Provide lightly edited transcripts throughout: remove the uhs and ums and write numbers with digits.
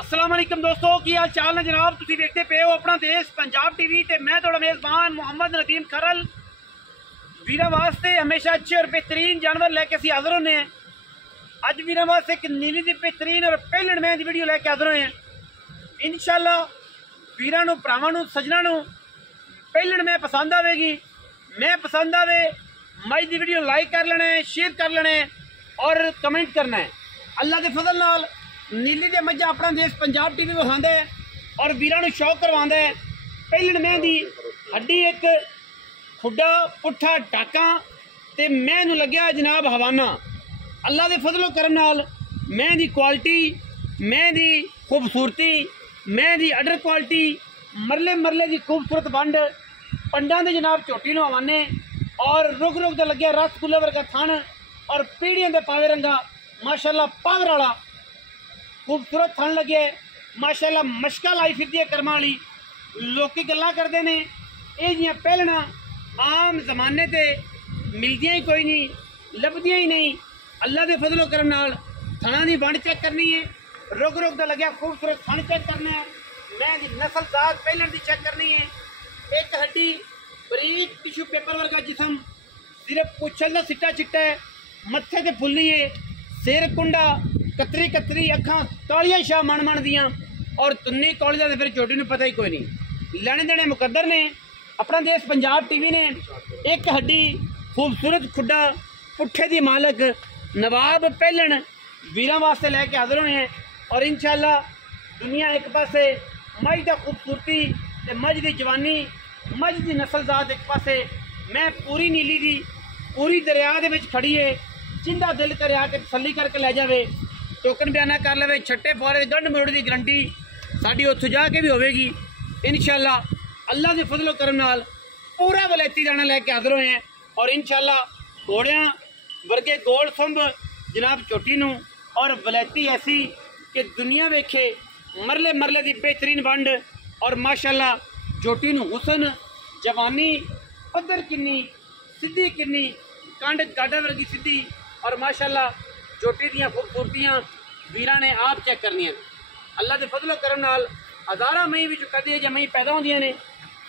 अस्सलाम वालेकुम दोस्तों, की हाल चाल ने जनाब। तुसीं देखते पे हो अपना देश पंजाब टीवी ते मैं थोड़ा मेज़बान मोहम्मद नदीम खरल वीरा वास्ते हमेशा अच्छे और बेहतरीन जानवर लैके असीं हाज़र होने हैं। अज वीरा वास्ते एक नीली दी बेहतरीन और पहलण मैं दी वीडियो लैके हाज़र होए हैं। इंशाअल्लाह वीरां नूं भरावां नूं सज्जणां नूं पहलण मैं पसंद आवेगी। मैं पसंद आवे मज दी वीडियो लाइक कर लेना है, शेयर कर लेना है और कमेंट करना है। अल्लाह के फजल नाल नीली दे मज्झां अपना देश पंजाब टीवी विखांदा है और वीरां नूं शौक करवांदा है। पहलण मैं दी हड्डी एक खुड्डा पुट्ठा टाका ते मैं नूं लग्या जनाब हवाना। अल्लाह के फजलो करम नाल मैं दी क्वालिटी, मैं दी खूबसूरती, मैं दी अडर क्वालिटी, मरले मरले दी खूबसूरत वंड पंडां दे जनाब झोटी नूं हवाने और रुग रुग दा लग्या रसगुल्ले वर्गा थण और पीढ़ियां दे पावे रंगा माशाअल्लाह पावर वाला खूबसूरत थण लगे। माशाअल्लाह मशका लाई फिरदी है कर्मां वाली। लोकी गल्लां करदे ने ये जियां पहलणा आम जमाने ते मिलदियां ही कोई नहीं, लभदियां ही नहीं। अल्लाह के फजलो करम नाल थणा दी वंड चेक करनी है, रुग रुग दा लग्या खूबसूरत थण चेक करना है, मैं दी नस्ल जात पहलण दी चेक करनी है। एक हड्डी बरीक टिश्यू पेपर वर्गा जिसम, सिर्फ पुछल दा सिट्टा चिट्टा है, मत्थे ते फुल्ली है, सिर कुंडा कतरी कतरी, अखां कालियां शाह मन मन दियां और तुन्नी कौली दा फिर चोटी नूं पता ही कोई नहीं। लैने देने मुकद्दर ने अपना देश पंजाब टीवी ने एक हड्डी खूबसूरत खुड्डा पुट्ठे दी मालक नवाब पहलण वीरां वास्ते लैके हाज़र होए हैं। और इंशाअल्लाह दुनिया एक पासे मज दा खूबसूरती ते मज दी जवानी, मज दी नस्ल जात एक पासे, मैं पूरी नीली दी पूरी दरिया दे विच खड़ी है। जिंदा दिल करे आके तसल्ली करके लै जावे, टोकन बयाना कर ले, छट्टे फौरे गंढ मरोड़ की गारंटी साड़ी उत्थों जाके भी होगी इंशाअल्लाह। अल्लाह के फजलो करम नाल पूरा वलैती दाना लैके हाज़र होए हैं और इंशाअल्लाह घोड़ियां वर्गे गोल सुंब जनाब चोटी नूं और वलैती ऐसी कि दुनिया वेखे मरले मरले की बेहतरीन वंड और माशाअल्लाह चोटी नूं हुसन जवानी पद्धर किन्नी सीधी किन्नी कंड गाडा वर्गी सीधी और माशाअल्लाह चोटी दियां खूबसूरतियां वीरां ने आप चेक करनियां। अल्लाह के फजलो करम नाल हज़ारां मई विच कदी जे मई पैदा होंदियां ने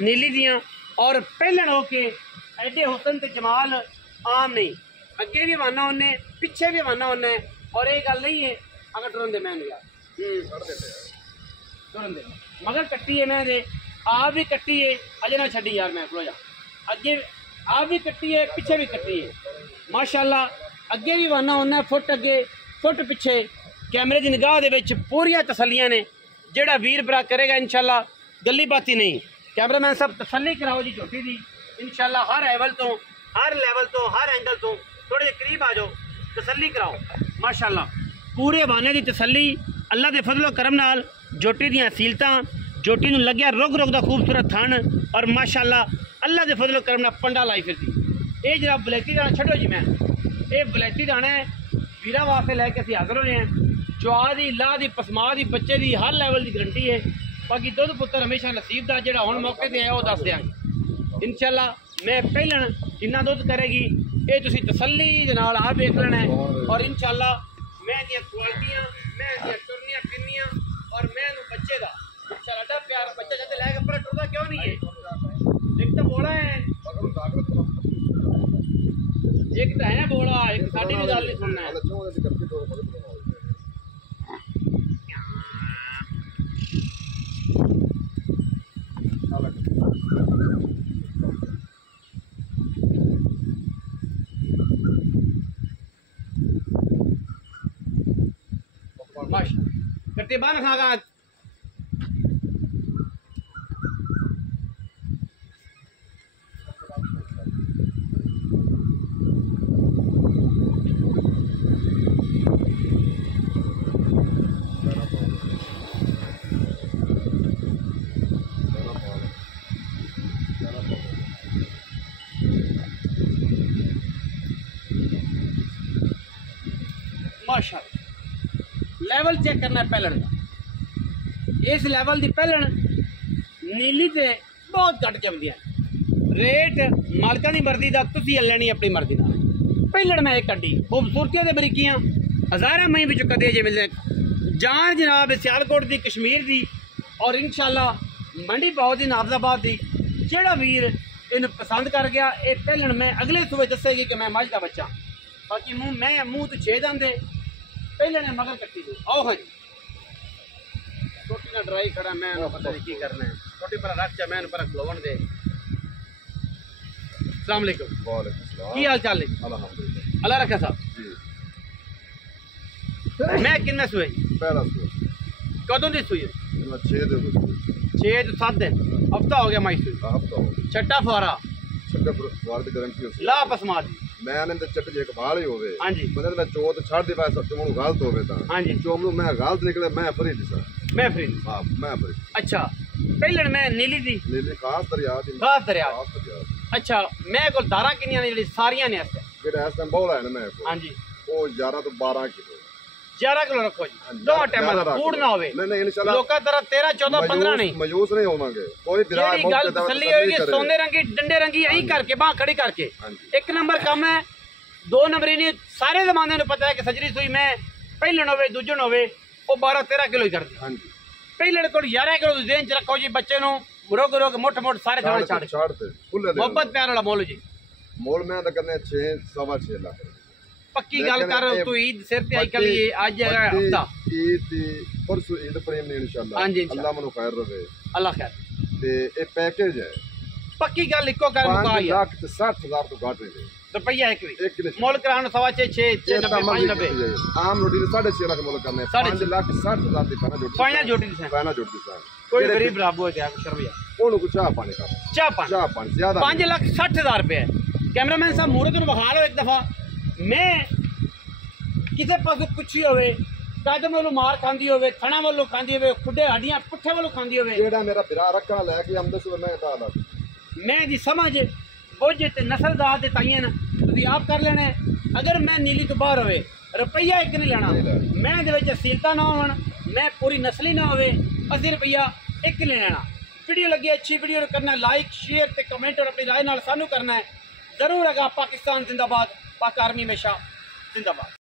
नीली दियां और पहलण हो के एडे हुसन ते जमाल आम नहीं। अगे भी हवाना होने, पिछे भी हवाना होने और ये गल नहीं है अगर टुरन दे मैं यार टुरन दे मगर कट्टी है मैं दे आप भी कट्टी है अजे ना छड्डी यार मैं खलो जा अगे आप भी कट्टी है पिछे भी कट्टी है माशाअल्लाह। अगे भी हवाना होना फुट अगे फुट पिछे कैमरे की निगाह दे विच पूरियां तसल्लियां ने। जेड़ा वीर भरा करेगा इंशाअल्लाह गली बाती नहीं। कैमरामैन सब तसल्ली कराओ जी झोटी दी इंशाअल्लाह। हर लेवल तो हर लेवल तो हर एंगल तो थोड़े जे करीब आ जाओ, तसल्ली कराओ माशाअल्लाह। पूरे हवाने की तसल्ली अल्लाह के फजलो करम नाल झोटी दियां सीलतां, झोटी नूं लग्या रुग रुग दा खूबसूरत थण और माशाअल्लाह अल्लाह के फजलो करम नाल पंडा लाई फिरदी। ये जनाब बलैती दाना छड्डो जी, मैं ये बलैती दाना है वीरां वास्ते लैके असीं हाज़र होए हैं। चुआ दी लाह दी पसमा दी बच्चे की हर लैवल की गारंटी है। बाकी दुध पुत्तर हमेशा नसीब का जो हुण मौके पर है वह दस देंगे इंशाअल्लाह। मैं पहलण जिन्ना दुध करेगी ये तुसीं तसल्ली दे नाल आप देख लेना है और इंशाअल्लाह मैं दियां क्वालिटियां, मैं दियां टुरनियां फिरनियां और मैं बच्चे का इंशाअल्लाह एडा प्यार बच्चा जाते लैके पर टुरदा क्यों नहीं है। एक तो बोला है, एक तो है बोला, एक साडी भी गल नहीं सुनना है। करते बार खागा माशाअल्लाह। लेवल चेक करना पहलण का। इस लेवल की पहलण नीली ते बहुत घट जमदियां। रेट मालकां दी मर्जी का तुसीं लैनी अपनी मर्जी का। पहलण मैं एक कड्डी खूबसूरतियां ते बरीकियां हज़ारां मई विच कदे जे मिलदे जान जनाब सियालकोट की कश्मीर की और इंशाल्लाह मंडी भाव की नाफजाबाद की जेड़ा वीर इन पसंद कर गया ये पहलन मैं अगले सूबे दसेगी कि मैं मझ का बच्चा बाकी मुँह तो 6 दंदे पहले ने मगर कट्टी दो आओ हाँ जी छोटी ना ड्राई खड़ा मैं पता नहीं की करना है छोटी पर रख जा मैं पर खलोवन दे अस्सलाम वालेकुम की हाल चाल है अल्हम्दुलिल्लाह अल्लाह रखा साहब मैं किन्ने सुई पहला सुई कदों दी सुई 6 दिन 6 तो 7 दिन हफ्ता हो गया माई सुई हफ्ता हो गया छट्टा फुआरा छट्टा फुआरे की गारंटी हो ला पसमा दी मैं ने ते चट जे कमाल ही होवे हां जी मतलब मैं चोत छाड़ दे पास चोम नु गलत होवे ता हां जी चोम नु मैं गलत निकले मैं फ्री दिसा मैं फ्री हां मैं फ्री अच्छा पहले मैं नीली दी नीली खास दरिया दी खास दरिया अच्छा मैं कोल धारा किनियां ने जेडी सारियां ने इस जेड़ा इस टाइम बोला है ना मैं को हां जी वो 11 तो 12 किलो 11 किलो रखो जी दो टाइम दा फूड ना होवे नहीं इंशाल्लाह लोका तरह 13 14 15 नहीं मायूस नहीं होवांगे कोई दिरा जेडी गल तसल्ली होएगी सोने रंगी डंडे रंगी यही करके बाह खड़ी करके एक नंबर काम है 2 नंबर नहीं सारे जमाने ने पता है कि सजरी सुई मैं पहले होवे दूजन होवे वो 12 13 किलो ही करदी हां जी पहले को 11 किलो देन च रखो जी बच्चे नु रोग रोग मोटे मोटे सारे छाड़ छाड़ते फुल मोहब्बत प्यार वाला मोल जी मोल में तो करने 6.5 लाख पक्की गल कर तू ईद सिर ते आई कल ये आज है हफ्ता ईद परसों ईद प्रेम ने इंशाल्लाह हां जी अल्लाह मनो खैर रवे अल्लाह खैर ते ए पैकेज है पक्की गल इको कर मुका 5 लाख ते 60,000 तो घट नहीं रुपया एक भी मोल कराने 6.5 90 आम रोटी 6.5 लाख मोल करने 5 लाख 60,000 दी फाइनल जोटी फाइनल जोटी सा कोई गरीब राब हो गया शर्मिया कोन को चाह पानी का चाह पानी ज्यादा 5,60,000 रुपए कैमरामैन साहब मूरे तो बखा लो एक दफा मैं किसी पास कुछ ही होवे कदम वालों मार खांदी होवे थना वालों खांदी होवे खुडे हड्डियां पुट्ठे वालों खांदी होवे जेड़ा मेरा बिरा रखना लेके आंदे सो मैं दादा मैं दी समझ बोझ ते नस्लदार दे ताईं तुसी आप कर लेने अगर मैं नीली तो बाहर होवे रुपया एक नहीं लेना मैं दे विच असीलता ना होवन मैं पूरी नस्ली ना होवे 80 रुपया एक नहीं लेना वीडियो लगी अच्छी वीडियो करना लाइक शेयर ते कमेंट और अपनी राय नाल सानू करना है जरूर अगा पाकिस्तान जिंदाबाद पाक आर्मी हमेशा जिंदाबाद।